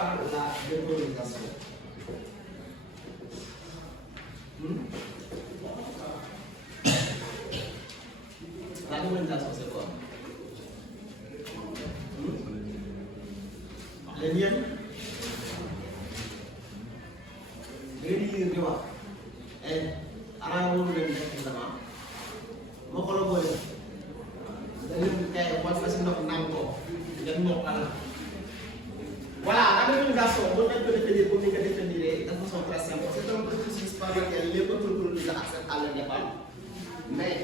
par la décolonisation. La décolonisation, c'est quoi? Les miennes? Les livres, tu vois. Et à la monde, évidemment. Mon collaborateur. Voilà, la décolonisation, on peut définir comme de façon très simple. C'est un processus par lequel les peuples colonisés accèdent à l'indépendance. Mais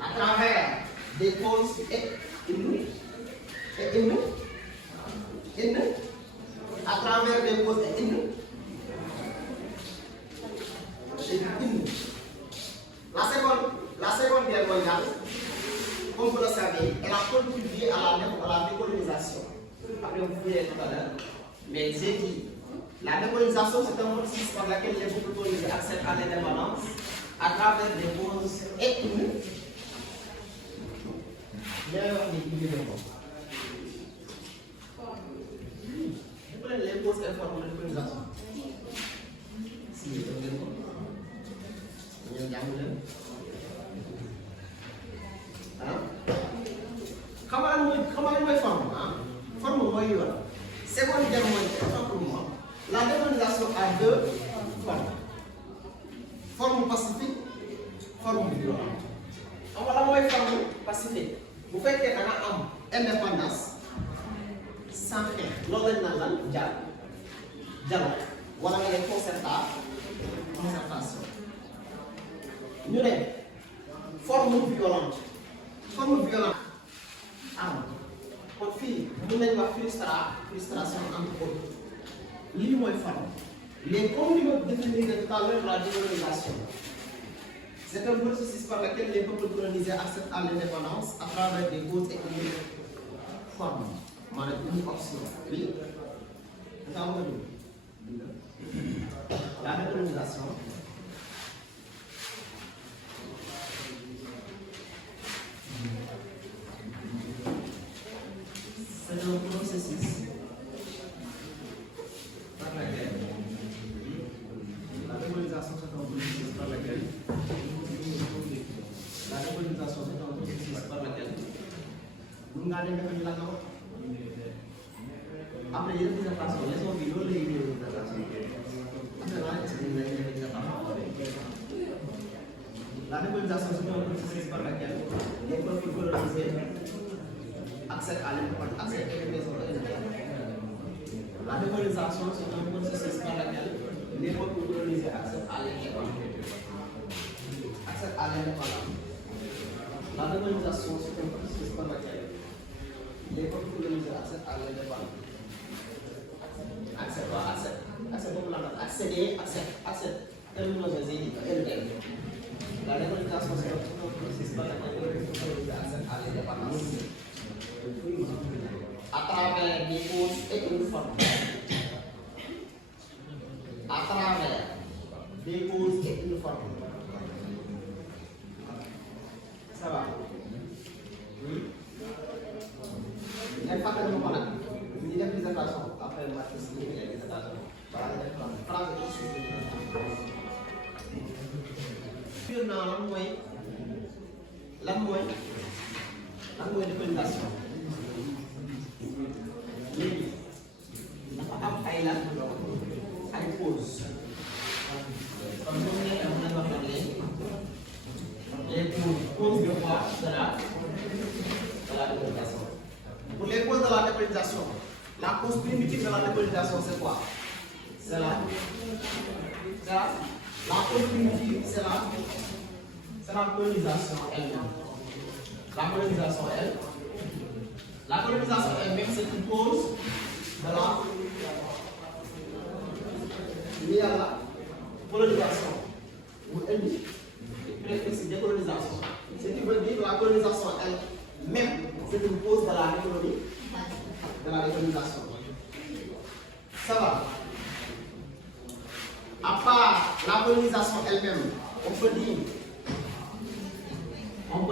à travers des causes à travers des causes la seconde guerre mondiale, comme vous le savez, elle a contribué à la décolonisation. Après, vous pouvez tout à l'heure. Mais j'ai dit, la décolonisation, c'est un processus par lequel les peuples colonisés accèdent à l'indépendance à travers des causes ethniques. Vous prenez les causes informées de décolonisation. Si vous voulez. Comment elle forme? Forme mooy yoon. Seconde guerre mondiale, pour moi, la décolonisation a deux formes. Forme pacifique, forme violente. On va la mooy forme pacifique. Bu fekkee da nga am indépendance sans xeex loolu lañ naan lan dialogue wala nga def concertation. Ñu ne forme violente am kon fii mën nañu wax frustration entre autres lii mooy forme mais comme ni ma définir tout à l'heure la décolonisation c'est un processus par lequel les peuples colonisés accèdent à l'indépendance à travers des causes économiques formes maanaam une option oui nga am la décolonisation. C'est un processus par lequel la décolonisation c'est un processus par lequel mun ngaa dem defal ñu la nga wax après yeneen dissertation leçon bi loolu lay ñëw dissertation après la expliqué nañ leen dissertation la décolonisation c'est un processus par lequel les peuples colonisés accèdent à l'indépendance. La décolonisation, c'est un processus par lequel les peuples colonisés accèdent à l'indépendance. La décolonisation, c'est un processus par lequel les peuples colonisés accèdent à l'indépendance. La décolonisation, c'est un processus par lequel les peuples colonisés accèdent à l'indépendance. À travers des causes et une forme. À travers des causes et une forme. Ça va? Oui? Il n'y a pas de moment là. Il y a des dissertations. Après le match, il y a des dissertations. Voilà, il y a des phrases et lan mooy décolonisation. Léegi dafa am ay lan ay causes kon ñoom ñooy am nañu wax les causes de quoi de la décolonisation. Pour les causes de la décolonisation, la cause primitive de la décolonisation c'est quoi? C'est la cause primitive, c'est la colonisation elle-même. La colonisation elle-même, c'est une cause de la colonisation. Ou une décolonisation. Ce qui veut dire que la colonisation elle-même, c'est une cause de la décolonisation. Ça va? À part la colonisation elle-même, on peut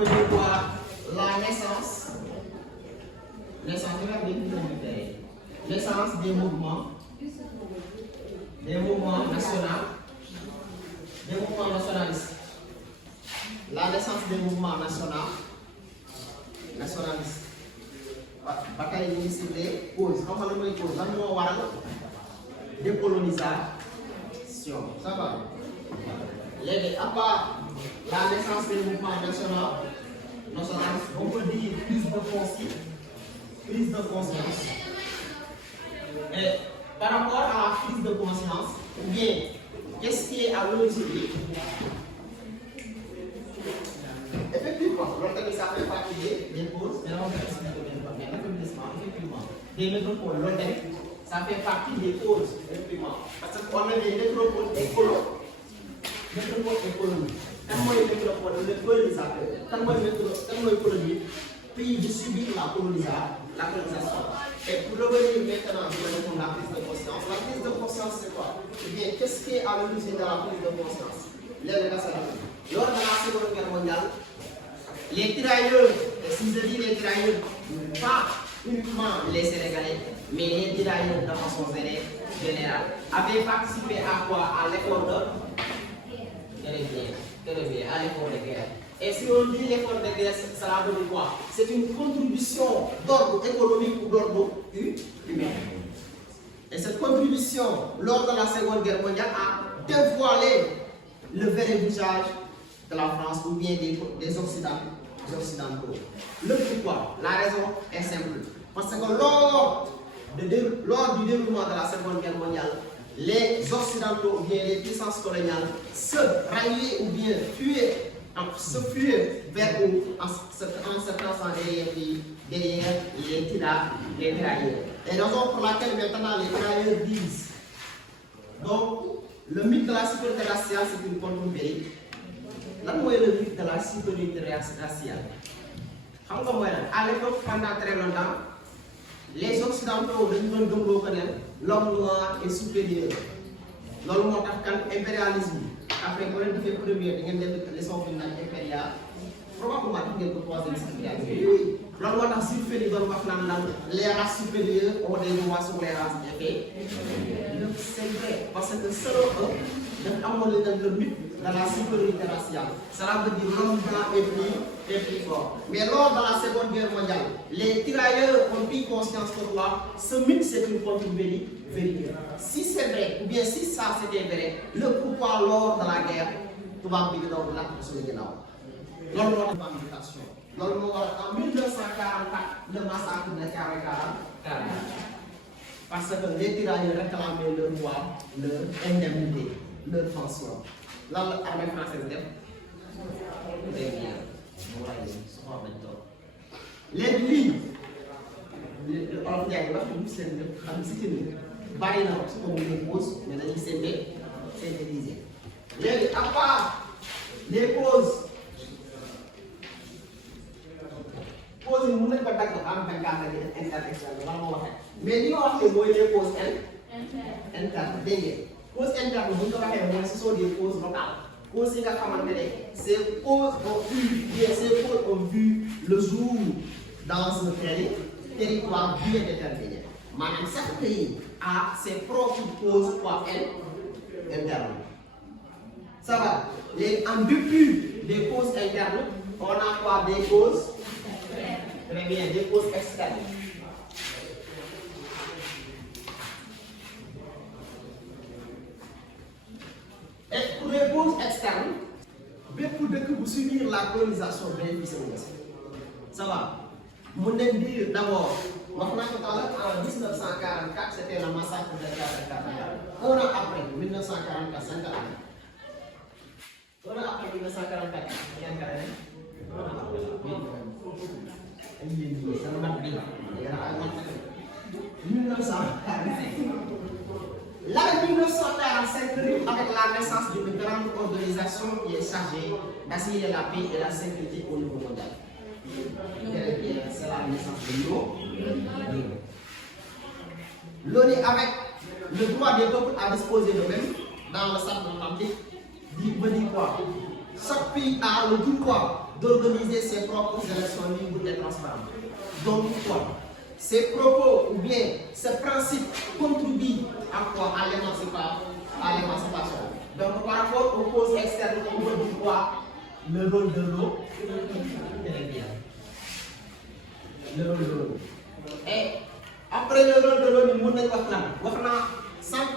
dire quoi? La naissance, regardez, naissance des mouvements nationaux, des mouvements nationalistes. La naissance des mouvements nationalistes. Bataille initiée, cause. Comment le mot cause? Là, nous avons décolonisation. Ça va? À part la naissance des mouvements nationalistes, on peut dire prise de conscience. Et par rapport à la prise de conscience, ou bien, qu'est-ce qui est à l'origine? Effectivement, l'organisme ça fait partie des causes, mais on va expliquer l'affaiblissement, effectivement. Des métropoles, l'organisme, ça fait partie des causes, effectivement. Parce qu'on a des métropoles économiques. Quand moi, les métropoles, les colonisateurs, quand moi, l'économie, pays de subir la colonisation. Et pour revenir maintenant sur la prise de conscience, la prise de conscience c'est quoi? Eh bien, qu'est-ce qui est à l'origine de la prise de conscience? Lors de la Seconde Guerre mondiale, les tirailleurs, et si je dis les tirailleurs, pas uniquement les Sénégalais, mais les tirailleurs de façon générale, avaient participé à quoi? À l'effort de à l'effort de guerre. Et si on dit l'effort de guerre, cela veut dire quoi? C'est une contribution d'ordre économique ou d'ordre humain. Et cette contribution, lors de la Seconde Guerre mondiale, a dévoilé le vrai visage de la France ou bien des Occidentaux. Le pourquoi? La raison est simple. Parce que lors du déroulement de la Seconde Guerre mondiale, les Occidentaux ou bien les puissances coloniales se ralliaient ou bien se fuyaient vers où en se plaçant derrière les tirailleurs. Et raison pour laquelle maintenant les tirailleurs disent. Donc, le mythe de la supériorité raciale, c'est une contre-vérité. Là, moi, le mythe de la supériorité raciale. À l'époque, pendant très longtemps, les Occidentaux, l'homme noir est supérieur. L'homme noir est impérialisme. Après, quand on fait première, il y a des leçons impériales. Probablement, il y a une troisième supériorité. L'homme noir est supérieur, les races supérieures ont des lois sur les races inférieures. C'est vrai, parce que selon eux, le mythe de la supériorité raciale, cela veut dire l'homme blanc est plus fort. Mais lors de la Seconde Guerre mondiale, les tirailleurs ont pris conscience que quoi? Ce mythe c'est une contre-vérité. Si c'est vrai, ou bien si ça c'était vrai, le pourquoi lors de la guerre, tout va bien dans la sur les gens. Lors de la planification, en 1944, le massacre de Caracas. Parce que les tirailleurs réclamaient leur droit, leur indemnité, leur pension. Là, l'armée française dit, très bien, les lignes, synthétiser. À part les causes, causes yi mën nañu ko dagg am 24 internes mais li nga wax ne mooy les causes internes dégg ngeen cause interne bu ñu ko waxee mooy ce sont des causes locales causes yi nga xamante ne ces causes ont vu le jour dans un territoire bien déterminé maanaam chaque pays a ses propres causes internes. Ça va en dépit des causes internes on a quoi des causes. Très bien, des causes externes. Et pour les causes externes, beaucoup de pour subir la colonisation bénéficieuse. Ça va. Mon dire d'abord, en 1944, c'était le massacre de Caracas. Un an après, 1944, 5 ans. Un an après 1944, L'année 1945 avec la naissance d'une grande organisation qui est chargée d'assurer la paix et la sécurité au niveau mondial. C'est la naissance de l'ONU. L'ONU avec le droit des peuples à disposer d'eux-mêmes dans le centre atlantique dit quoi? Chaque pays a le droit d'organiser ses propres élections libres et transparentes. Donc quoi? ces propos ou bien ces principes contribuent à quoi? À l'émancipation. Donc par rapport aux causes externes, on peut dire quoi? Le rôle de l'eau. Très bien. Le rôle de l'eau. Et après le rôle de l'eau, nous avons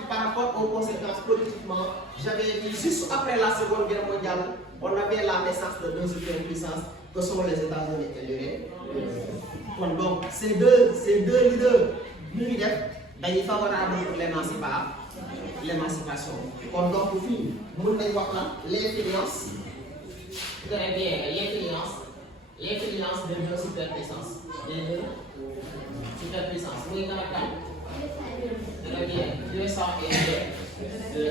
par rapport aux conséquences politiquement, j'avais dit juste après la Seconde Guerre mondiale, on avait la naissance de deux superpuissances que sont les États-Unis et l'Ukraine. Donc ces deux leaders, nous sont favorables pour l'émancipation. Donc pour finir, nous avons l'influence, très bien, l'influence de deux superpuissances. Superpuissance. Oui, très bien. 200 et 2.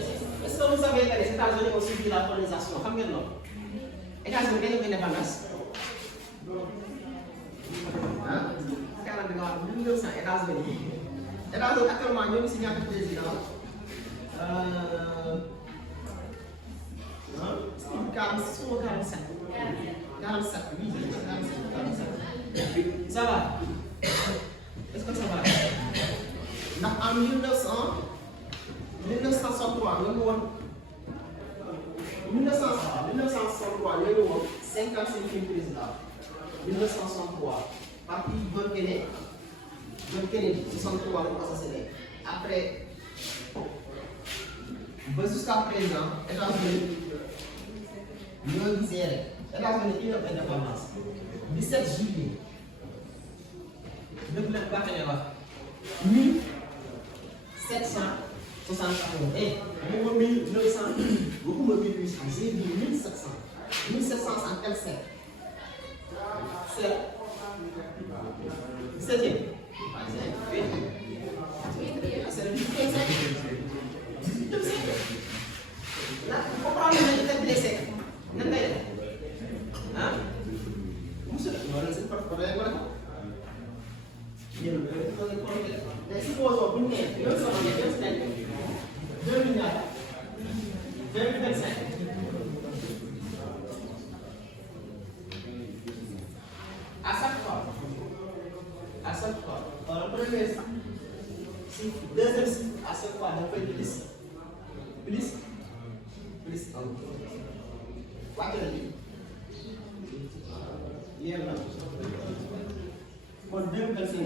Est-ce que vous savez que les États-Unis ont subi la colonisation? Les États-Unis ont gagné l'indépendance. 1900 États-Unis. États-Unis actuellement, nous sommes un président. 46 ou 47? 47, oui, 47. Ça va? Est-ce que ça va? En 1963, nous avons 55e président. 1963, parti John Kennedy, 63 pour assassiner. Après, jusqu'à présent, États-Unis, nous disons, États-Unis, ils ont l'indépendance. 17 juillet. Depuis le 1774. Et 1900, beaucoup me disent, j'ai dit 1700. 1700 en quel siècle? C'est 17e. C'est le 18e siècle. 18e siècle. Là, il faut prendre les siècles. Hein? Monsieur, c'est pas problème. Mais supposons que nous sommes en 2025. À chaque fois, dans le premier chiffre, deuxième chiffre, à chaque fois, on fait plus. Plus 1. Quoi que le dit? Hier là. Pour 2025,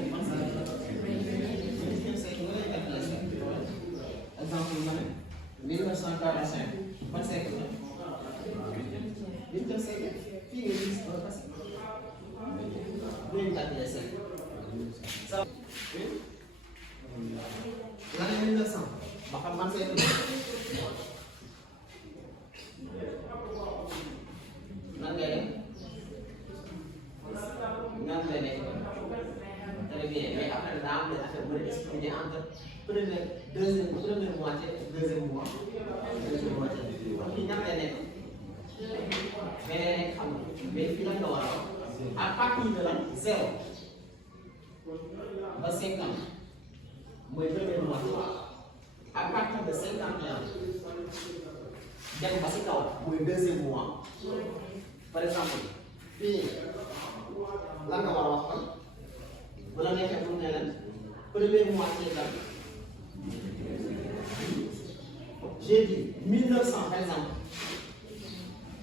exemple, 1945, ban siècle la? 19 siècle, fii nga gis parce que 2045. Ça, l'année 1900, ba xam ban siècle la? Nan ngay def? Nan lay nekk? Très bien, mais après daa am des affaires bu la expliqué entre première moitié et deuxième moitié. Donc fii ñaata lay nekk? Mais lay nekk xam nga mais fii lan nga war a wax à partir de lan 0 ba 50 mooy première moitié à partir de 51 dem ba si kaw mooy deuxième mois. Par exemple fii lan nga war a wax kon bu la neexee pour ne leen première moitié lan j'ai dit 1900 par exemple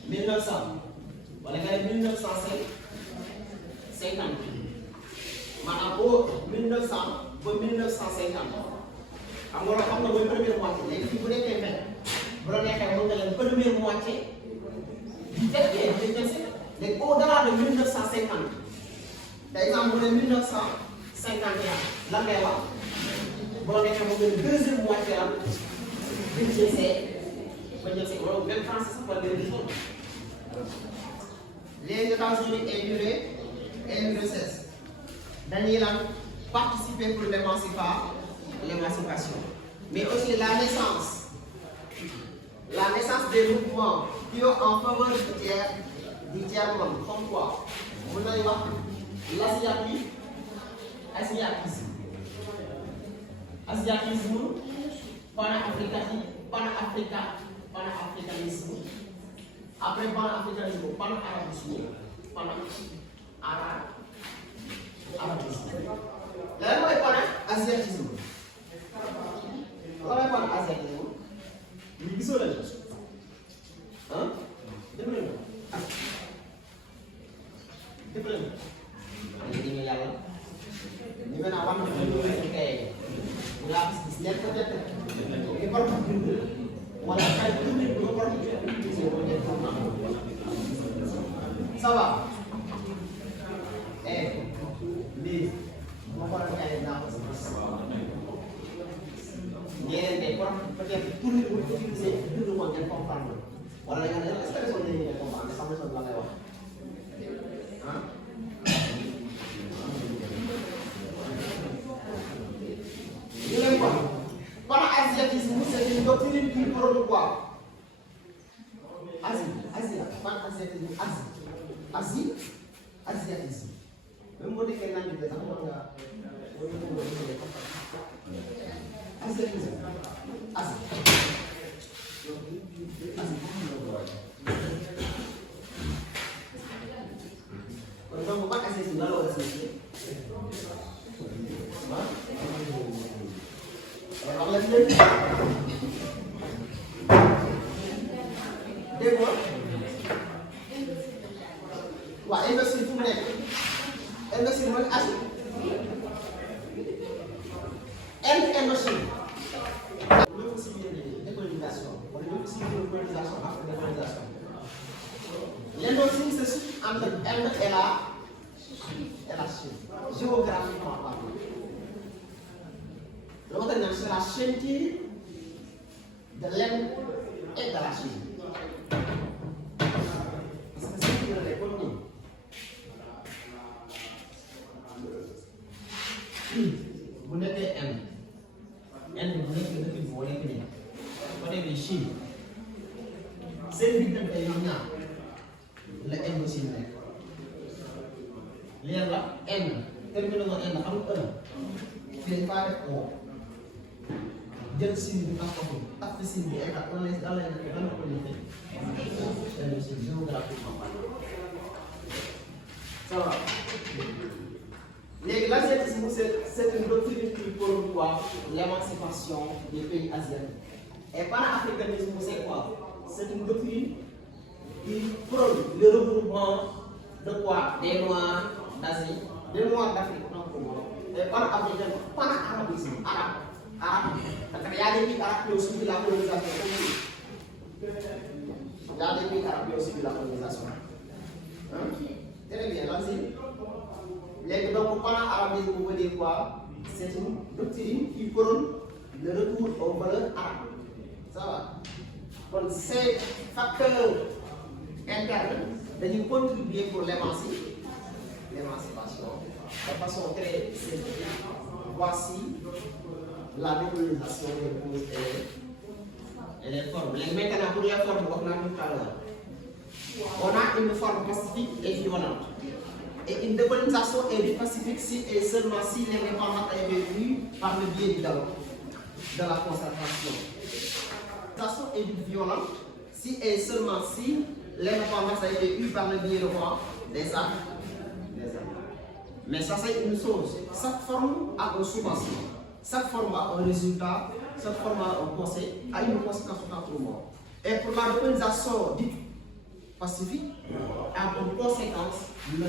1900 wala nga ne 1950 maanaam au 1900 ba 1950 xam nga loolu xam nga mooy première moitié léegi fii bu nekkee benn bu la neexee mën nga leen première moitié du deuxième siècle léegi au-delà de 1950 par exemple mu ne 1951 lan ngay wax bu la neexee mën nga leen deuxième moitié la même français sax wala les États-Unis et l'URSS dañuy participer pour l'émancipation mais aussi la naissance des mouvements qui ont en faveur du tiers-monde comme quoi mën nañu wax asiatisme panafricanisme après panafricanisme panarabisme panarabisme lan mooy pan-asiatisme lan mooy pan-asiatisme ñu gisoo leen ah def leen léegi ñu yàlla ñu mën a wax na ñu kay bu laa gis nekk ko def ñu borom wala ay ñu borom ça va lii ma xoolal kay naa ko ñeneen tey peut-être pour ñu utiliser dund ko ngeen comprendre wala nga ne est-ce que raison nañu ngeen comprendre xam nga la ngay wax ah ñu leen ko pan-asiatisme c'est une doctrine qui prône quoi pan-asiatisme asiatisme même boo nekkee naan bi sax mën nga asiatisme kon donc pan-asiatisme lan la war a signifier wax la léegi dégg nga waa investir fu mu nekk investir mooy Asie Indochine ñoo ko signé décolonisation wala ñoo ko signé colonisation ak décolonisation l'Indochine se situe entre Inde et la Chine géographiquement parlant. L'autre c'est la ceinture de l'Inde et de la Chine. Parce que c'est une économie. Vous n'êtes Inde. Inde, vous n'êtes que depuis vous n'êtes pas. Vous êtes Chine. C'est une ville de l'Inde. L'Inde aussi. L'Inde, Inde. Terminons Inde. Xam nga fii dañ faa def oo jël Siin bi tax ko tax fi Siin bi état lan lay lan lay def lan la ko defee géographiquement ça va léegi l'asiatisme c'est une doctrine qui prône quoi l'émancipation des pays asiatiques et pan-africanisme c'est quoi c'est une doctrine qui prône le regroupement de quoi des Noirs d'Asie des Noirs d'Afrique et pan-africain, pan-arabisme, arabe. Parce qu'il y a des pays arabes qui ont subi la colonisation. Il y a des pays arabes qui ont subi la colonisation. Très bien, là c'est. Donc, pan-arabisme, vous voulez dire quoi? C'est une doctrine qui prône le retour aux valeurs arabes. Ça va? Donc, ces facteurs internes dañuy contribuer pour l'émancipation. De façon très simple, voici la décolonisation des causes et les formes. Maintenant, pour les formes, on a tout à l'heure. On a une forme pacifique et violente. Et une décolonisation est du pacifique si et seulement si l'indépendance est vécue par le biais du dialogue, de la concertation. Décolonisation est du violente si et seulement si l'indépendance est vécue par le biais de quoi? Des actes. Mais ça c'est une chose, chaque forme a un sous-bassement, chaque forme a un résultat, chaque forme a un conseil, a une conséquence tout le monde. Et pour la décolonisation dite pacifique, a pour conséquence le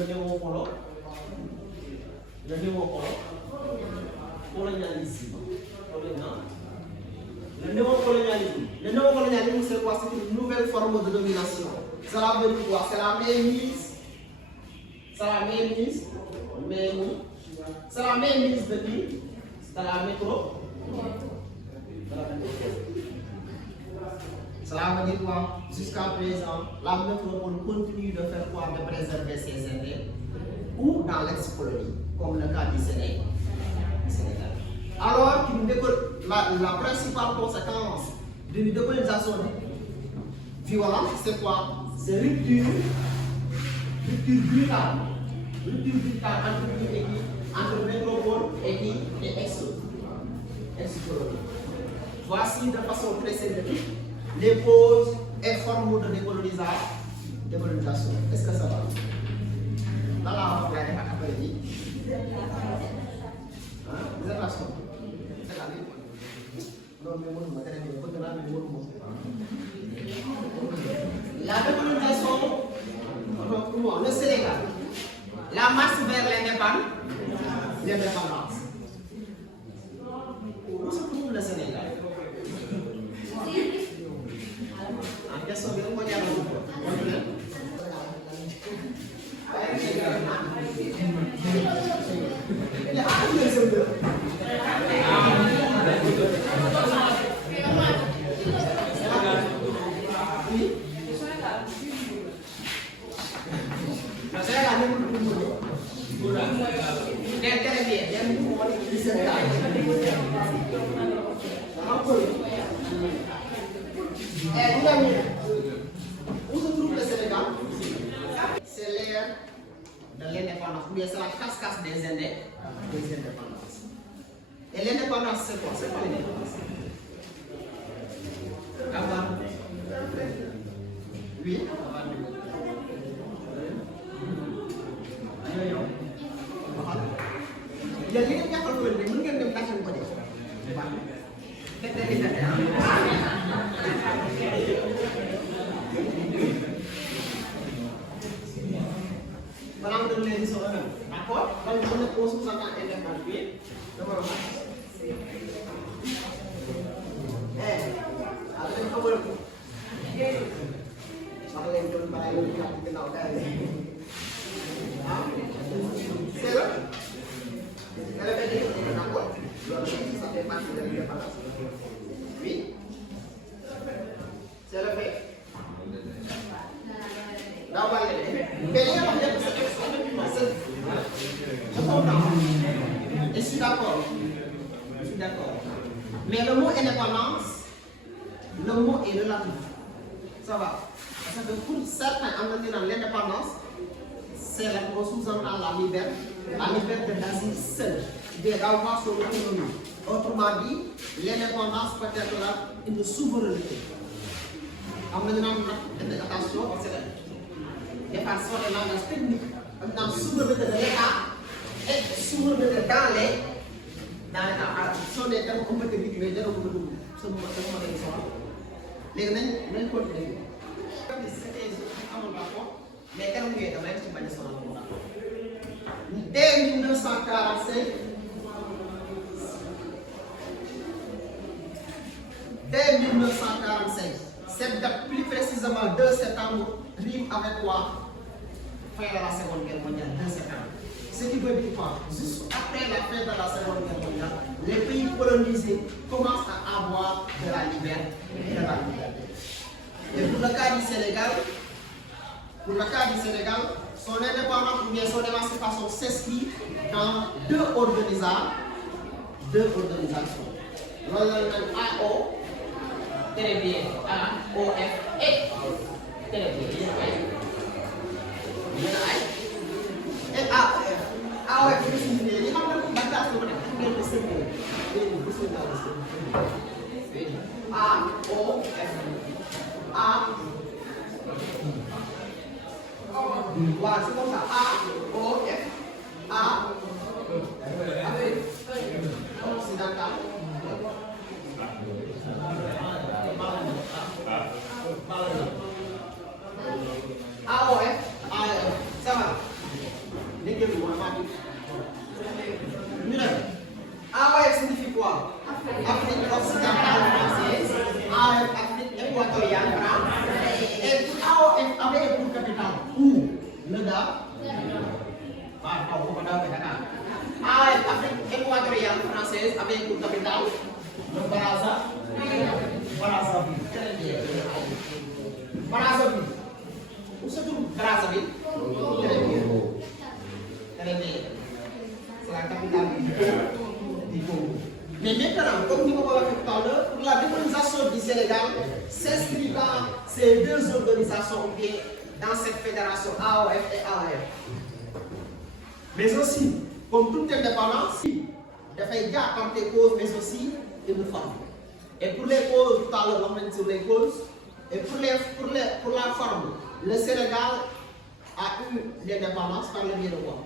néocolonialisme. Le néocolonialisme c'est quoi? C'est une nouvelle forme de domination. Cela veut dire quoi? C'est la mainmise. C'est la mainmise. Mais c'est la mainmise de qui? C'est la métropole. Cela veut dire quoi? Jusqu'à présent, la métropole continue de faire quoi? De préserver ses intérêts ou dans l'ex-colonie, comme le cas du Sénégal. Alors la principale conséquence d'une décolonisation violente, c'est quoi? C'est rupture brutale. Rupture brutale entre métropole et ex-colonie. Voici de façon très synthétique les causes et formes de décolonisation. Est-ce que ça va? Dans la après Dissertation. Non, mais moi, je la décolonisation, le Sénégal, la marche vers l'indépendance. Où se trouve le Sénégal? En question de où se trouve le Sénégal? C'est l'ère de l'indépendance, ou bien c'est la casse-casse des indépendances. Et l'indépendance, c'est quoi? C'est quoi l'indépendance? Avoir. Oui. Il y a des gens qui ont fait des gens qui ont fait d'accord? Donc, on est pour 60 ans indépendant. C'est là? Ça fait partie de l'indépendance. Oui. C'est le fait. Je comprends. Je suis d'accord. Mais le mot indépendance, le mot est relatif. Ça va. Parce que pour certains, en dans l'indépendance, c'est la sous-entend la liberté d'agir seul, d'avoir son autonomie. Autrement dit, l'indépendance peut être une souveraineté. Attention, c'est des façons de langage technique. Dans souveraineté de l'État et souveraineté dans l'État. Ce sont des termes compétitifs, mais je ne peux pas les continuer. Mais termes qui sont dès 1945, cette date plus précisément 2 septembre rime avec quoi? Fin de la Seconde Guerre mondiale, 2 septembre. Ce qui veut dire quoi? Juste après la fin de la Seconde Guerre mondiale, les pays colonisés commencent à avoir de la liberté. Et pour le cas du Sénégal, son indépendance ou bien son émancipation s'inscrit dans deux organisations. AO, très bien, AOF et très bien. Et AOF, voilà, c'est comme ça. A, O, F, A, occidental. A, O, F, ça va. A, O, F signifie quoi? Afrique occidentale française. A, F, Afrique équatoriale française. Et AOF avait pour capitale où? Le DA. AOF, Afrique équatoriale française, avec pour capitale le Brazzaville. Brazzaville. Où se trouve Brazzaville? Très bien. C'est la capitale du Congo. Mais maintenant, comme nous l'avons fait tout à l'heure, pour la décolonisation du Sénégal s'inscrit dans ces deux organisations bien dans cette fédération AOF et AOF. Mais aussi, comme toute indépendance, il fait gaffe contre les causes, mais aussi une forme. Et pour les causes, tout à l'heure, on va sur les causes. Et pour la forme, le Sénégal a eu l'indépendance par le biais de quoi?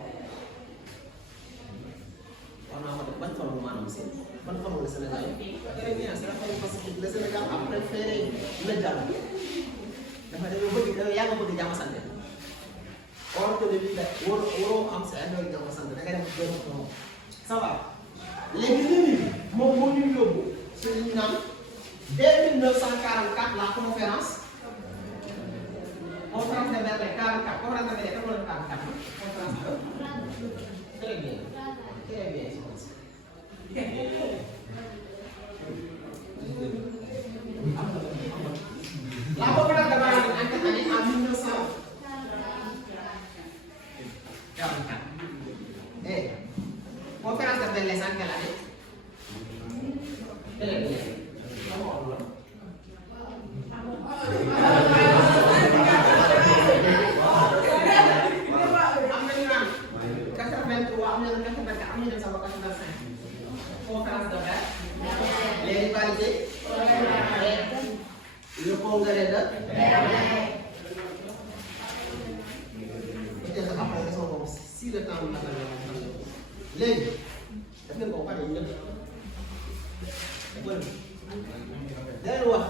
On a bonne forme maanaam c'est bonne forme le Sénégal. Très bien, c'est la forme pacifique. Le Sénégal a préféré le dialogue. dafa dañoo bëgg yaa nga bëgg jàmm sant. Or que lii da waroo am sa ay jàmm sant da ngay dem gën a moom. Ça va léegi lii moom moo ñu yóbbu ci li ñu naan dès 1944 la conférence de Berlin 44 conférence de Berlin 44 conférence de très bien la conférence de Berlin en 1944 et conférence de Berlin en quelle année? Très bien. Conférence de Berlin, les rivalités, le congrès de Berlin. Si le temps nous a léegi daf leen ko waxee ñëpp danañ wax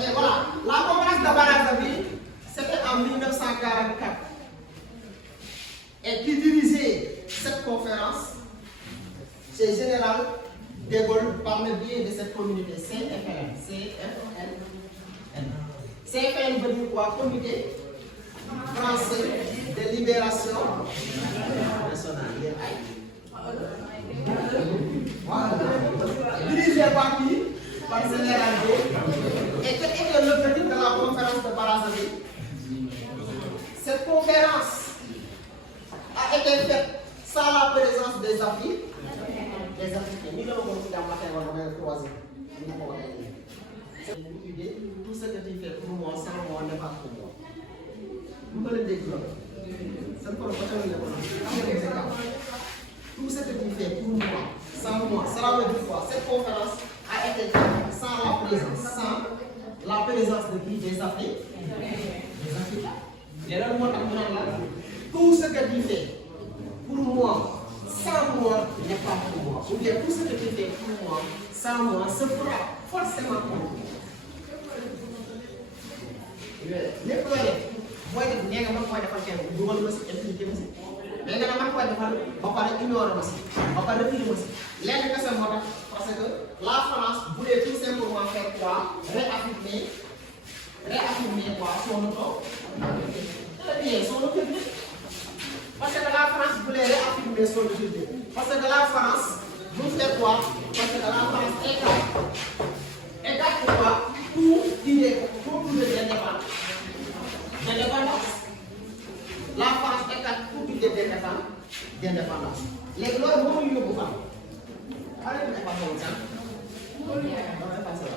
et voilà la conférence de Brazzaville c'était en 1944 et qui dirigeait cette conférence c'est général de Gaulle par le biais de cette communauté CFLN. CFLN veut dire quoi? Comité français de libération nationale. Dirigé par qui? Par le général de Gaulle. Et quel était l'objectif de la conférence de Brazzaville? Cette conférence a été faite sans la présence des Africains. Les Africains, nous avons compris dans ma terre, on a croisé. C'est une idée, tout ce que tu fais pour moi, sans moi, n'est pas pour moi. Vous me le dites, ça ne peut pas être tout ce que tu fais pour moi, sans moi, cela veut dire quoi? Cette conférence a été faite sans la présence de qui? Des Africains. Des Africains. Et là, moi, tout ce que tu fais pour moi, sans moi, n'est pas pour moi. Ou bien tout ce que tu fais pour moi, sans moi, se fera forcément pour moi. Les problèmes, moi, je n'ai pas de faire du monde aussi, mais je n'ai pas de faire ignorer aussi, de refuser aussi. L'aide que c'est moi, parce que la France voulait tout simplement faire quoi? Réaffirmer quoi? Son auto. Très bien, son autorité. Parce que la France voulait réaffirmer son autorité. Parce que la France vous fait quoi? Parce que la France écarte quoi? Tout idée, pour l'indépendance. La France écarte toute idée d'indépendance. Les lois vont y aller. Allez, vous n'avez pas comme ça. On va passer là.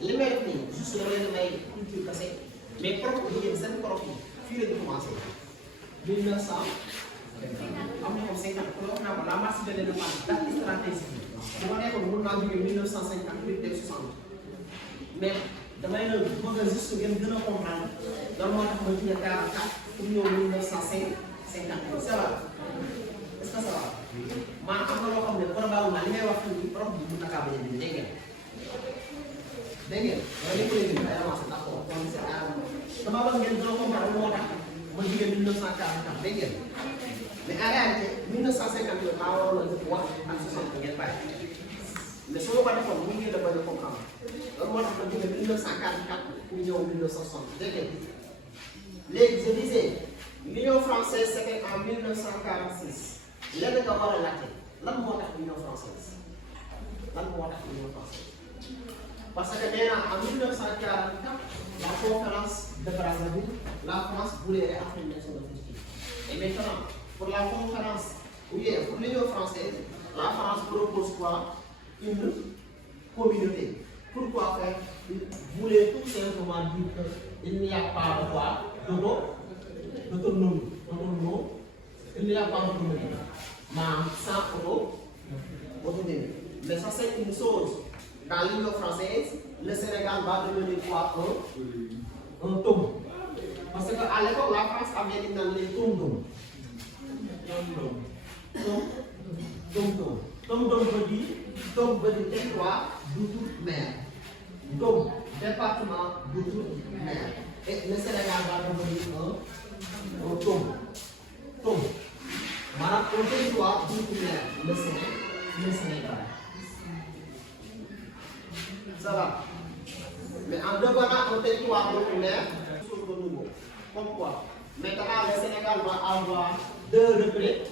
li may def nii juste dama leen may culture kese mais prof yi yéen seen prof yi fii la ñu commencé 1900 am na moom 50 pour wax naa ko la marche de l'indépendance date stratégique bu ma nekkoon mun naa jógee 1950 bi dem 60 mais damay la bëgg a juste ngeen gën a comprendre lan moo tax ma jógee 44 pour ñëw 1950 ça va est-ce que ça va maanaam am na loo xam ne probablement li may wax fii prof bi mun na kaa bañ a dégg ngeen dégg ngeen loolu yëpp léegi dafay avancé d'accord kon c'est dama bëgg ngeen gën a comprendre moo tax ma jógee 1944 dégg ngeen mais en réalité 1950 la maa waroon a wax ak 60 ngeen bàyyi mais su ma ko defoon mu ngi la bañ a comprendre loolu moo tax ma jógee 1944 ñu ñëw 1960 dégg ngeen léegi je disais l'Union française c'était en 1946 léegi nga war a laajte lan moo tax l'Union française lan moo tax l'Union française parce que maintenant en 1944 la conférence de Brazzaville la France voulait réaffirmer son objectif et maintenant pour la conférence, oui, pour l'Union française, la France propose quoi? Une communauté. Pourquoi faire? Ils voulaient tout simplement dire qu'il n'y a pas de quoi? D'autonomie. Il n'y a pas d'autonomie. Mais sans autonomie. Mais ça, c'est une chose. Dans l'Union française, le Sénégal va devenir quoi? Un tome. Parce qu'à l'époque, la France avait dit dans les tomes. Tom veut dire territoire d'outre-mer. Tom, département d'outre-mer. Et le Sénégal va devenir un tom. Madame, un territoire d'outre-mer, le Sénégal. Ça va. Mais en devenant un territoire d'outre-mer, chose de nouveau. Comme quoi? Maintenant, le Sénégal va avoir 2 représentants.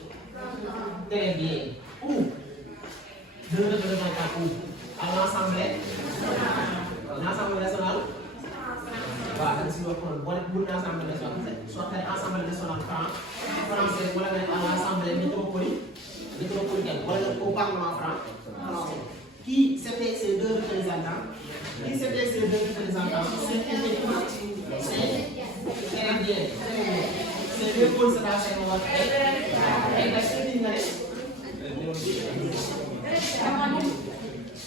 Très bien. Où? 2 représentants où? À l'Assemblée nationale. Voilà, si vous prenez l'Assemblée nationale, soit l'Assemblée nationale française, ou l'Assemblée métropolitaine, ou au Parlement français. Qui c'était ces 2 représentants? C'est très bien. C'est le Paul Sédar Senghor et la Sénégalais.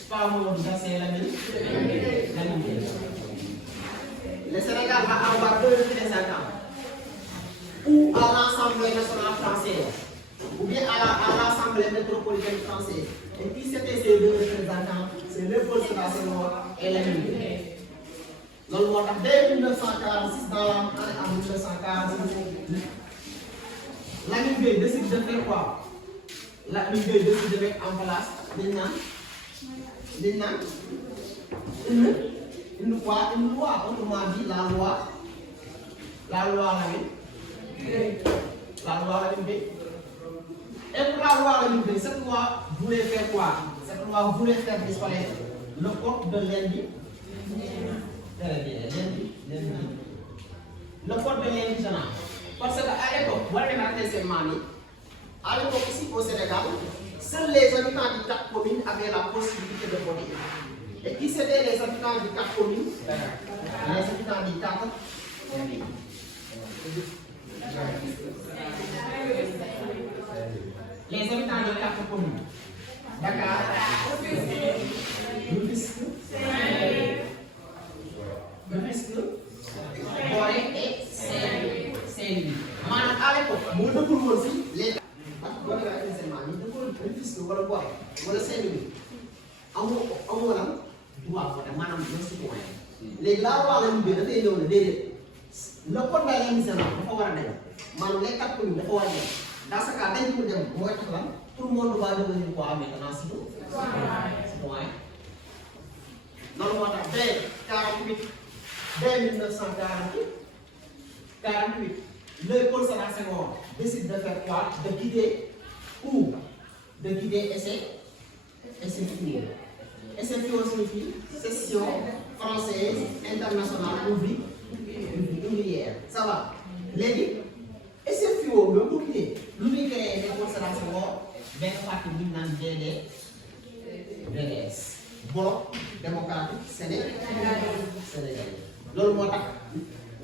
Pas moi, c'est la même. Le Sénégal va avoir 2 représentants. Ou à l'Assemblée nationale française, ou bien à l'Assemblée métropolitaine française. Et qui c'était ces 2 représentants? C'est le Paul Sédar Senghor et la Namibie. Donc, dès 1946, dans l'année en 1946, la Namibie décide de faire quoi? La Namibie décide de mettre en place une loi, autrement dit la loi Namibie. Et pour la loi Namibie, cette loi voulait faire quoi? Cette loi voulait faire disparaître le code de l'indigenous. Très bien, le code de l'indigénat. Parce qu'à l'époque, à l'époque ici au Sénégal, seuls les habitants des 4 communes avaient la possibilité de voter. Et qui c'était les habitants des 4 communes? Les habitants des 4 communes. Les habitants des 4 communes. Dakar, Rufisque, Gorée et Saint-Louis. Maanaam à l'époque moo dëkkul woon si les boo demee ak enseignement ñu dëkkoon Rufisque wala Gorée wala Saint-Louis amoo lan droit voter maanaam le citoyen. Léegi laa wax la ñu bi dafay ñëw ne déedéet le code de l'indigénat dafa war a dem maanaam les 4 communes dafa war a dem dans ce cas dañ ko dem mooy tax lan tout le monde va devenir quoi maintenant citoyen. loolu moo tax dès 1948, le Paul Sédar Senghor décide de faire quoi? De guider où? De guider SFIO. SFIO signifie Session française internationale ouvrière. Ça va? Léegi SFIO même bu guidé lu muy créé le Paul Sédar Senghor benn parti bu ñu naan BDS. Bloc démocratique sénégalais. Loolu moo tax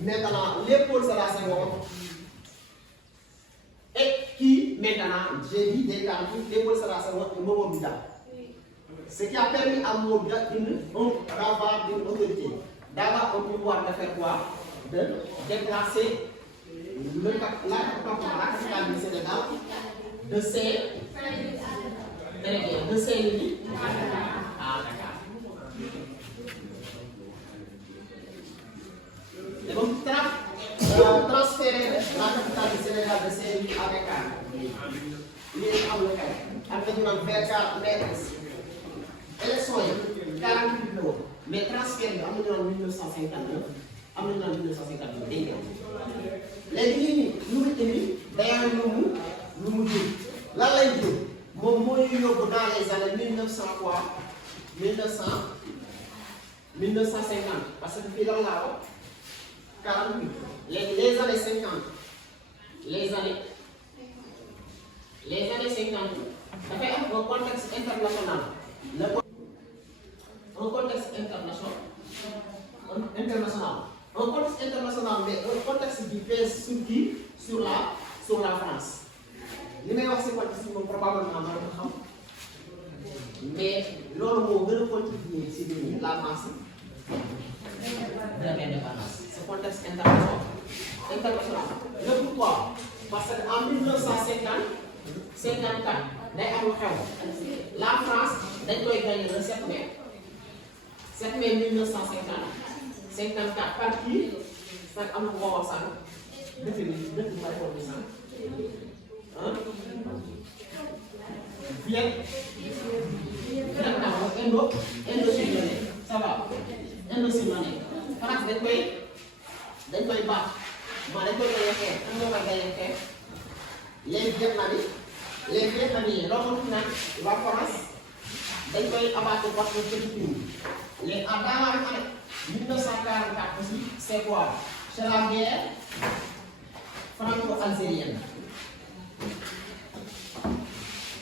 maintenant les Paul Sédar Senghor et qui maintenant j'ai dit des cas les Paul Sédar Senghor et Momo Bida. Ce qui a permis à Momo Bida d'avoir une autorité, d'avoir un pouvoir de faire quoi? De déplacer la capitale du Sénégal de Saint-Louis à Dakar. Et donc, transférer la capitale du Sénégal de Saint-Louis à Dakar. Il est en local. Avec une verticale maîtrise. Élection, 48 euros. Mais transfert, en 1959. En 1959. Les lignes, nous d'ailleurs, nous la lay moom mooy yóbbu dans les années 1900 quoi 1950 parce que fii lan laa wax 48 les années 50 les années dafay am un contexte international un contexte international un contexte international mais un contexte qui pèse sur qui sur la France li may wax si contexte moom probablement maa ko xam mais loolu moo gën a contribuer si biir la France de l'indépendance ce contexte international le pourquoi parce que en 1954 day am lu xew la France dañ koy gagné le 7 mai 1954 par qui nag am na ko wax sànq dëkk bi ma defoon bi sànq Vietnam Indochine ça va Indochine France dañ koy baax ma dañ koy gagné xeex am nga koy gagné xeex les Vietnamiens loolu nag la France dañ koy abattre par le petit pays les dans la même année 1944 aussi c'est quoi c'est la guerre franco-algérienne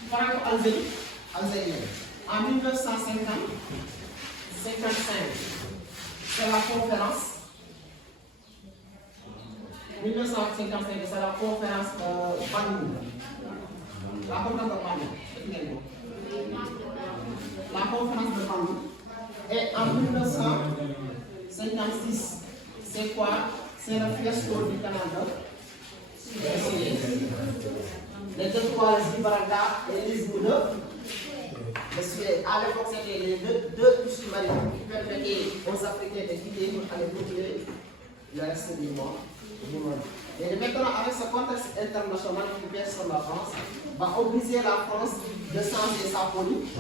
franco-algérienne en 1955 c'est la conférence 1955 c'est la conférence Bandung la conférence de Bandung la conférence de Bandung et en 1956 c'est quoi c'est le fiasco du Canada les deux toiles Gibraltar et l'isthme de Suez. À l'époque, c'était les deux issues marines qui permettaient aux Africains de quitter pour aller protéger le reste du monde. Et maintenant, avec ce contexte international qui pèse sur la France, va obliger la France de changer sa politique.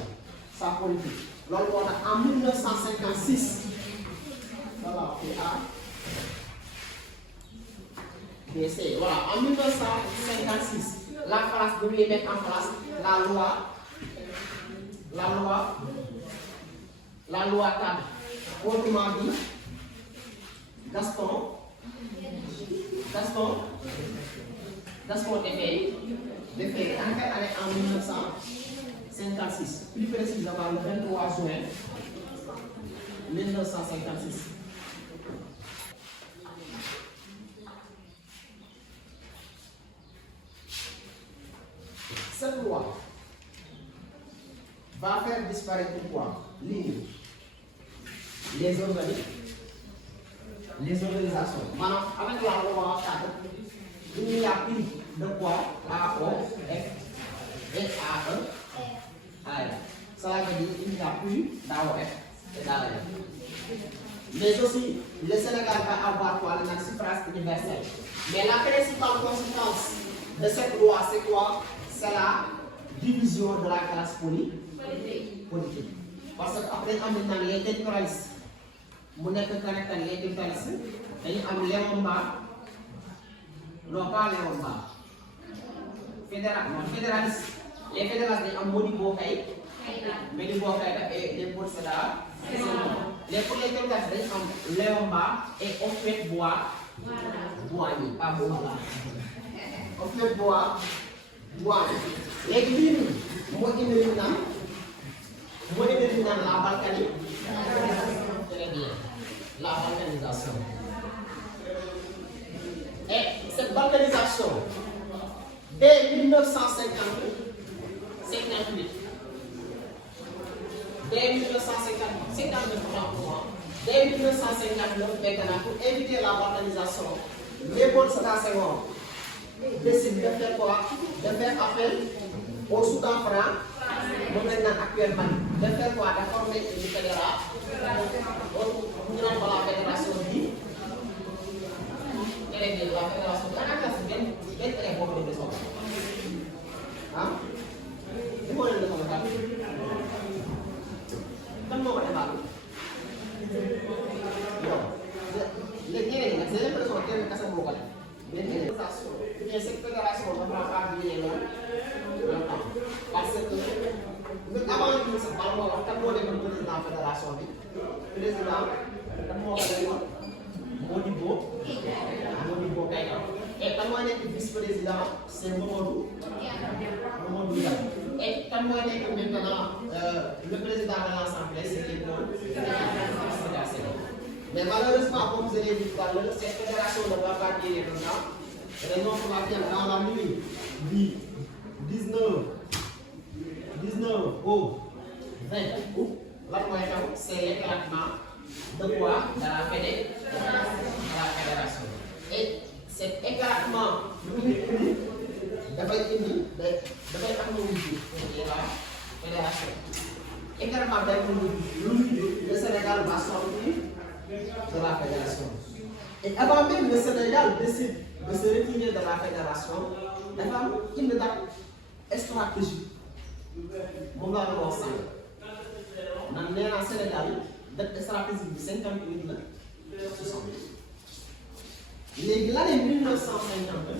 Donc, en 1956, voilà, voilà, en 1956, la France devait mettre en place la loi cadre. Autrement dit, Gaston Defferre, en quelle année? En 1956, plus précisément le 23 juin 1956. Cette loi va faire disparaître quoi? Les organisations. Maintenant, avec la loi cadre, il n'y a plus de quoi AOF et AE. Cela veut dire qu'il n'y a plus d'AOF et d'AE. Mais aussi, le Sénégal va avoir quoi? Le suffrage universel. Mais la principale conséquence de cette loi, c'est quoi? C'est la division de la classe politique. Parce qu'après, en même temps, il y a des pluralistes. Mon caractère, il y a des pluralistes. Et il y a Léon Ba. Non, pas Léon Ba. Fédéralistes. Les fédéralistes, ont Modibo Kay. Modibo Kay et les Boursédas. Les fédéralistes, ont Léon Ba et Ophène Boigny. Pas Boigny. Ophène Boigny. Les lignes, moi, il me dit la balkanisation. Très bien. La balkanisation. Et cette balkanisation, dès 1958, dès 1959, maintenant, pour éviter la balkanisation, les Boursédas décident de faire quoi? De faire appel au Soudan franc. Maintenant, actuellement, de faire quoi? De former une fédération. Nous avons la fédération dit. La fédération de la classe bien très bonne de son. Hein? C'est quoi le nom de ça? Comment on va démarrer? Les Guinéens, c'est l'impression que c'est un peu mais cette fédération ne va pas bien longtemps. Parce que avant de nous parler, on va le président de la fédération. Le président, Modibo Kayta. Et comment est le vice-président? C'est Mamadou. Et Quand moi, maintenant, le président de l'Assemblée, c'était pour mais malheureusement, comme vous avez dit tout à l'heure, cette fédération ne va pas durer longtemps. Raison pour laquelle, dans la nuit du 19 au 20 août, c'est l'éclatement de quoi? De la fédération. Et cet éclatement dafay am lu mujj la fédération. Éclatement day le Sénégal va sortir de la fédération. Et avant même le Sénégal décide de se retirer de la fédération, dafa am une date stratégique. Moom laa doon wax sànq man nee naa Sénégal date stratégique bi 58 la 60. Léegi l'année 1958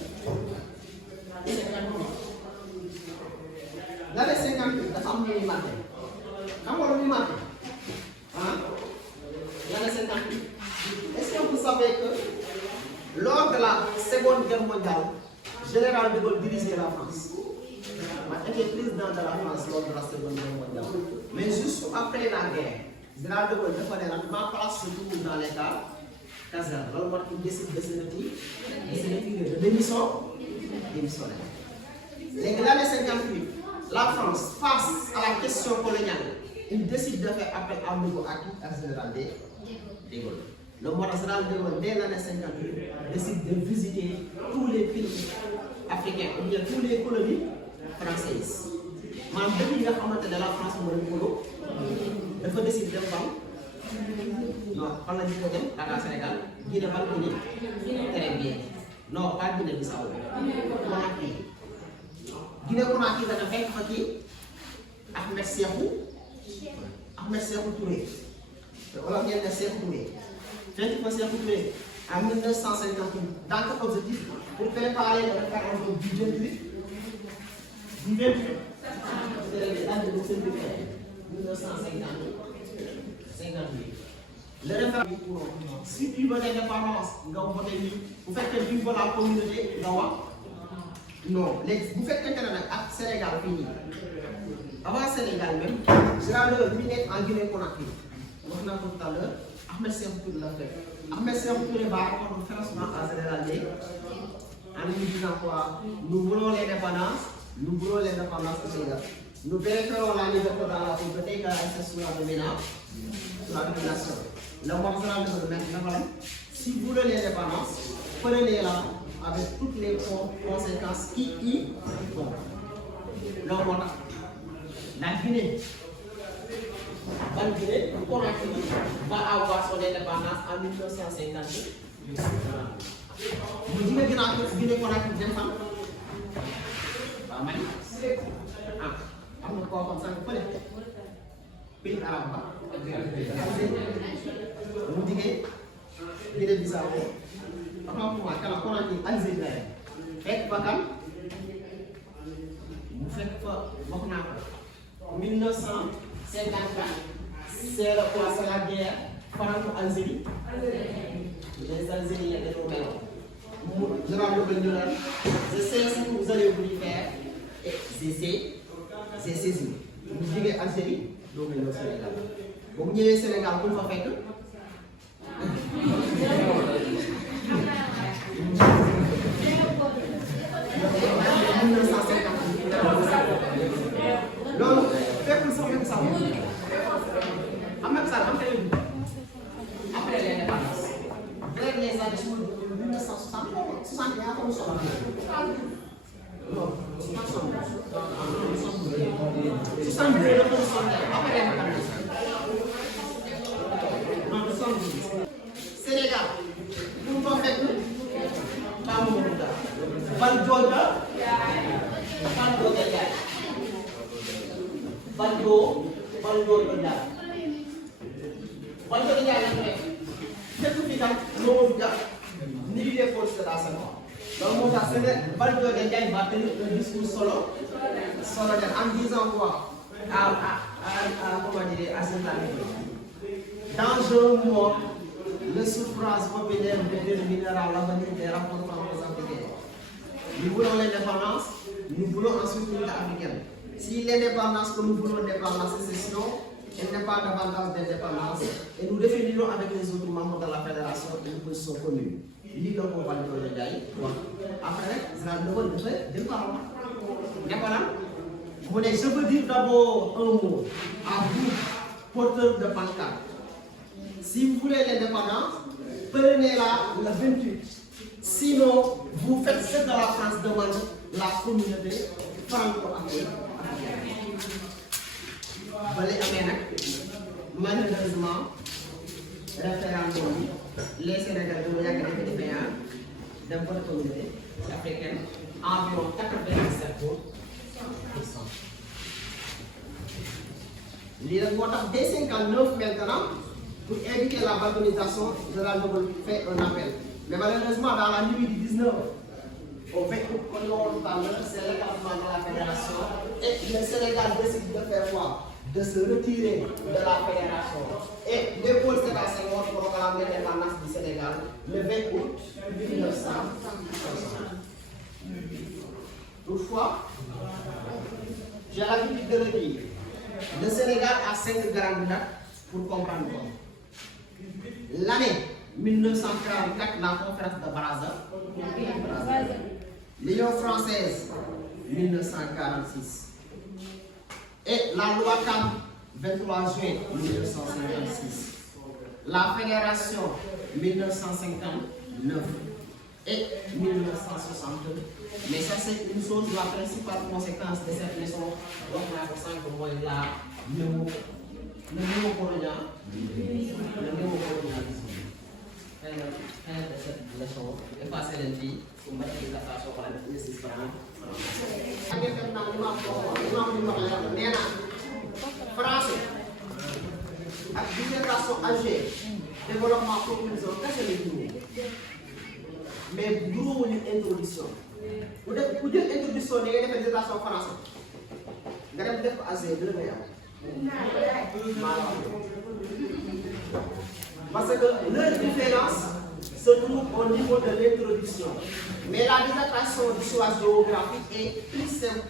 l'année 58 dafa am lu muy marqué xam nga lu muy marqué ah l'année 58 est-ce que vous savez que lors de la Seconde Guerre mondiale Général de Gaulle dirigeait la France. Il était président de la France lors de la Seconde Guerre mondiale. Mais juste après la guerre, Général de Gaulle dafa ne la ma place se trouve dans l'État caserne. Loolu moo tax ñu décide de se retirer de démissionnaire. Léegi l'année 58, la France, face à la question coloniale, il décide de faire appel à nouveau à qui? À Général de Gaulle. Le Général de Gaulle, dès l'année 58, décide de visiter tous les pays africains, ou bien tous les colonies françaises. Man depuis nga xamante ne la France mooy polo dafa décide dem fan non fan la ñu ko dem Dakar Sénégal Guinée ban Guinée très bien non pas Guinée Bissau Conakry Guinée Conakry dafa fekk fa kii Ahmed Sékou Touré te wala ngeen ne Sékou Touré fekk fa Sékou Touré en 1958 dans quel objectif pour préparer le référendum du 28 le référendum si tu veux l'indépendance nga voté nii bu fekkee tu veux la communauté nga wax non léegi bu fekkente ne nag ak Sénégal fii nii avant Sénégal même Général de Gaulle mi nekk en Guinée Conakry wax naa ko tout à l'heure Ahmed Sékou Touré la fekk Ahmed Sékou Touré va répondre franchement à Général de en lui disant quoi? Nous voulons l'indépendance. Nous voulons l'indépendance du Sénégal. Nous préférons la liberté dans la pauvreté qu'à rester sous la domination. Le monde général de maintenant, si vous voulez l'indépendance, prenez-la avec toutes les conséquences qui y vont. Le monde, la Guinée, Conakry va avoir son indépendance en 1958. Vous dites que Guinée Conakry dem fan Mali am na koo xam sànq fële pays arabe ba mu jigee Guinée Bissau wax kala Conakry Algérie fekk fa kan mu fekk fa wax naa ko 1954 c'est la guerre franco-algérie les Algériens dañoo mel Général de Gaulle je sais ce que vous allez vouloir faire et j'ai saisi bu jógee Algérie doo koy ñëw Sénégal boo ñëwee Sénégal ku fa fekk loolu fekkul sax même sax am na sax am télé après l'indépendance vers les années 1960 yaa ko soxla non 62 la ko soxla après l'indépendance non 70 Sénégal pour fa fekk Ba Mamadou Banjo Ndiaye la ñu nekk dëkk bi tam Mamadou Dia ni les forces de la Senghor donc moo tax Banjo Ndiaye va tenir un discours solennel en disant quoi comment dire à cette année dans un mois le suffrage populaire déterminera l'avenir des rapports franco-africains. Nous voulons l'indépendance, nous voulons ensuite l'unité africaine. Si l'indépendance que nous voulons n'est pas la sécession, elle n'est pas davantage d'indépendance, et nous définirons avec les autres membres de la fédération une position commune. L'île on va le dire. Après, c'est la demande de parole. Je veux dire d'abord un mot à vous, porteurs de pancarte. Si vous voulez l'indépendance, prenez-la le 28. Sinon, vous faites ce que la France demande, la communauté franco-africaine. Malheureusement, référendum, les Sénégalais ont été dans votre communauté africaine, environ 97%. Les votes dès 59 maintenant, pour éviter la balkanisation, je vais faire un appel. Mais malheureusement, dans la nuit du 19 au 20 août, comme on parle, c'est l'éclatement de la fédération. Et le Sénégal décide de faire quoi? De se retirer de la fédération. Et Léopold Sédar Senghor proclame l'indépendance du Sénégal le 20 août 1960. Toutefois, j'ai l'habitude de le dire, le Sénégal a 5 grandes dates pour comprendre. L'année 1944, la conférence de Brazzaville. L'Union française, 1946. Et la loi CAM, 23 juin 1956. La fédération, 1959. Et 1962. Mais ça, c'est une chose, la principale conséquence de cette leçon. Donc, on a besoin que moi, là, le néocolonialisme. Fin de cette leçon, effacer les filles, pour mettre les affaires sur la nécessité. Français, avec dissertation âgée, développement proposition, qu'est-ce que c'est? Mais nous, une introduction. Vous avez une introduction, vous avez une dissertation française. Vous avez une âgée, parce que leur différence se trouve au niveau de l'introduction. Mais la dissertation du choix géographique est plus simple.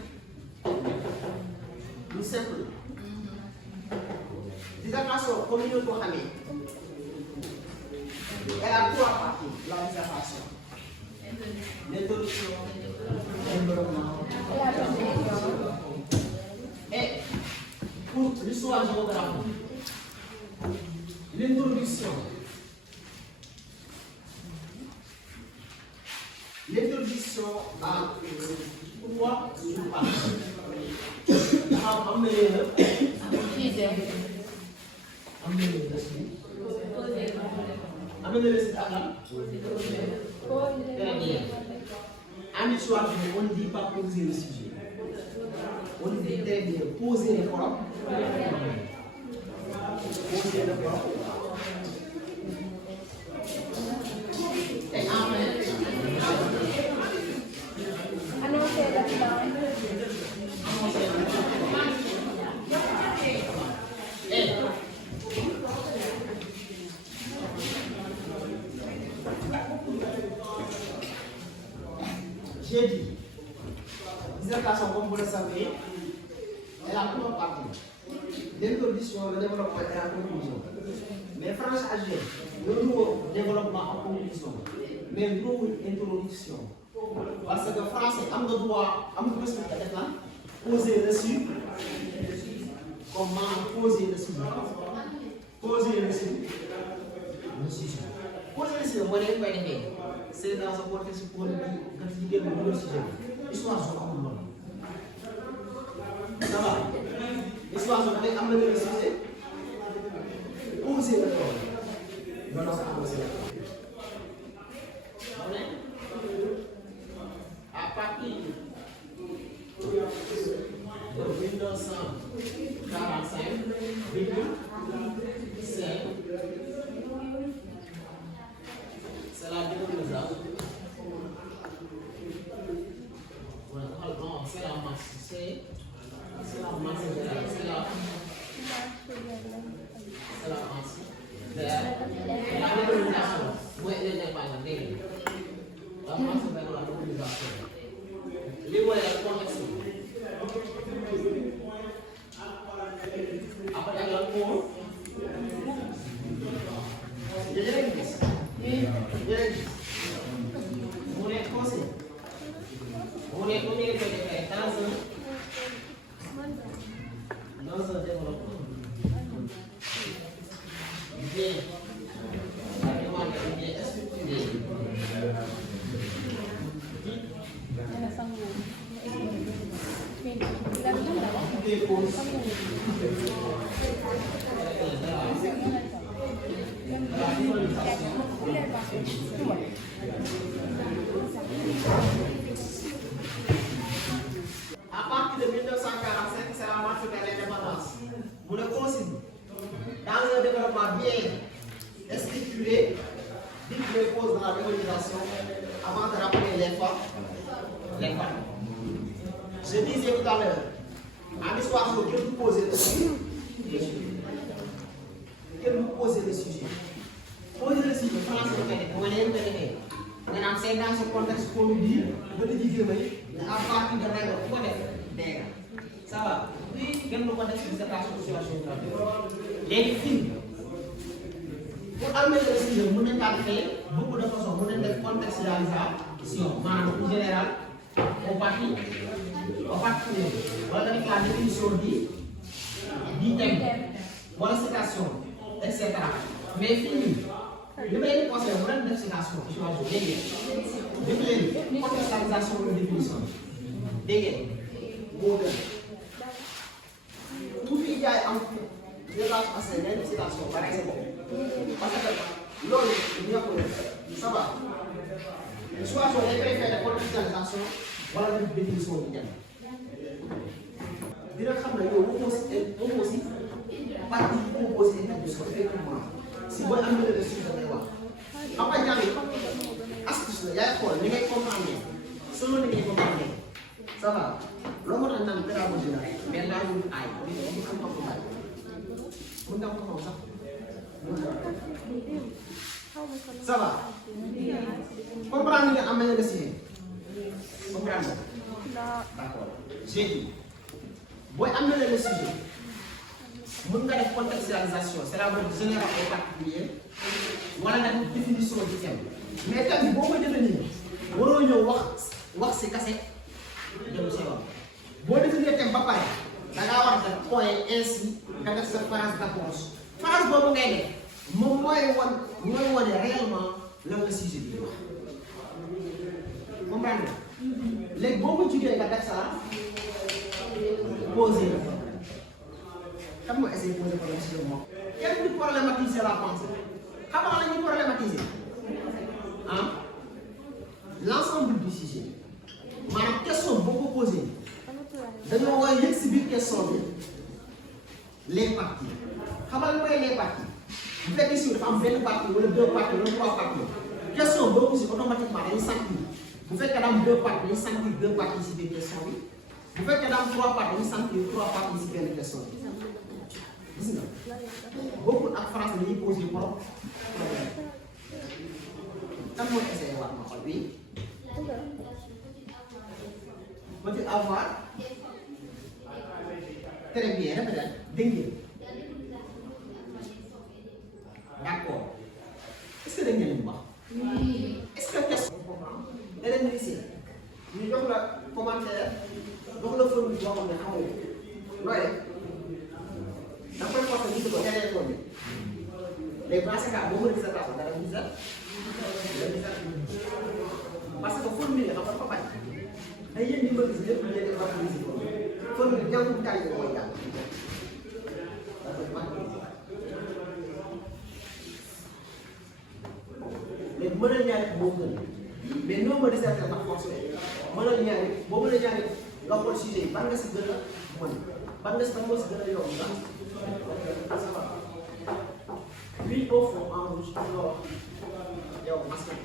Plus simple. Dissertation, comme nous le savons, elle a 3 parties, la dissertation. L'introduction, l'environnement, et pour l'histoire géographique. L'introduction. L'introduction à pourquoi je parle. Amenez le site à là. Très bien. En histoire, on ne dit pas poser le sujet. On dit très bien poser les formes. Poser le corps. Et enfin, annoncer la finale. Et j'ai dit, dissertation, comme vous le savez, est la première partie. L'introduction, le développement et la conclusion. Mais France agit, le nouveau développement en conclusion. Mais nous, une introduction. Parce que France a le droit, a le droit de poser dessus. Comment poser dessus? Poser dessus. Poser dessus, c'est dans un contexte pour critiquer le sujet. Histoire sur le monde. Ça va? L'histoire sur le monde, amener le sujet. Poser le corps. Non, poser le corps. À partir de 1945, c'est la décolonisation. C'est la masse, c'est la masse, c'est la masse. La décolonisation, moi, elle n'est pas la décolonisation. La masse vers la décolonisation. Les moyens de connexion. pose. À partir de 1945, c'est la marche de l'indépendance. Vous le consigne. Dans un développement bien structuré, dites les causes dans la démocratisation avant de rappeler les faits. Je disais tout à l'heure, en histoire, que vous posez le sujet. Que vous posez le sujet. Posez le sujet, français, c'est dans ce contexte qu'on nous dit, vous le dites, à partir de règles, quoi faire. Ça va? Oui, quel contexte de situation les films. Pour amener le sujet, vous n'avez pas fait beaucoup de façons, vous n'avez pas contextualisation, en général, au particulier. Voilà la définition du thème, voilà citation, etc. Mais fini. Je vais aller conseiller, vous avez une citation, je vais contextualisation de définition. Dégage. Tout il y a un relâche à ces mêmes citations, par exemple. Parce que l'autre, ça va. Soit sur les préfets de contextualisation, voilà la définition du thème. Dina xam ne yow waxoo si partie composé effectivement si booy am na le sujet day wax xam nga jàng astuce la yaay xool ni ngay comprendre selon ni ngay comprendre ça va loo moo tax naan pédagogie la mais laajul aay li xam ko bàyyi mën nga ko sax ça va comprendre nga am na le sujet comprendre d'accord j'ai dit booy amener le sujet mën nga def contextualisation c'est la mode générale et particulier wala nag définition du thème mais thème bi boo ko jëlee nii waroo ñëw wax si kase jëm si yoon boo définir thème ba pare da ngaa war a def point ainsi nga def sa phrase d'approche phrase boobu ngay def moom mooy wane réellement lan la sujet bi wax comprendre léegi boo ko jugee nga def sa poser xam nga essayer poser problème si yow moom. kenn du problématiser la pensée xam nga la ñuy problématiser ah l'ensemble du sujet maanaam question boo ko posé dañoo war a yëg si biir question bi les parties xam nga mooy les parties bu fekkee si dafa am benn partie wala deux parties wala trois parties question boo ko si automatiquement dañuy sentir bu fekkee daa am deux parties dañuy sentir deux parties si biir question bi. Bu fekkee daa am trois parties dañuy sentir trois parties si benn question bi gis nga bokkul ak France dañuy posé problème kan mooy essayé waat ma xool bi peut-être avoir très bien répété dégg ngeen d'accord est-ce que dégg ngeen li mu wax est-ce que question leneen ni si ñu jox la commentaire jox la formule boo xam ne xamoo looy da koy forcer gis ko teree tool bi léegi dans ce cas boo mën a dissertation dara gisal parce que formule xam nga dafa bañ day yéen ñi ma gis lépp léegi dafa gis formule jàngu tari bi mooy jàng léegi mën a ñaari boo gën mais noo ma dissertation par force mën a ñaari boo mën a ñaari nga xool sujet yi ban nga si gën a mën ban nga si gën a yomb ndax lui au fond en rouge alors yow masque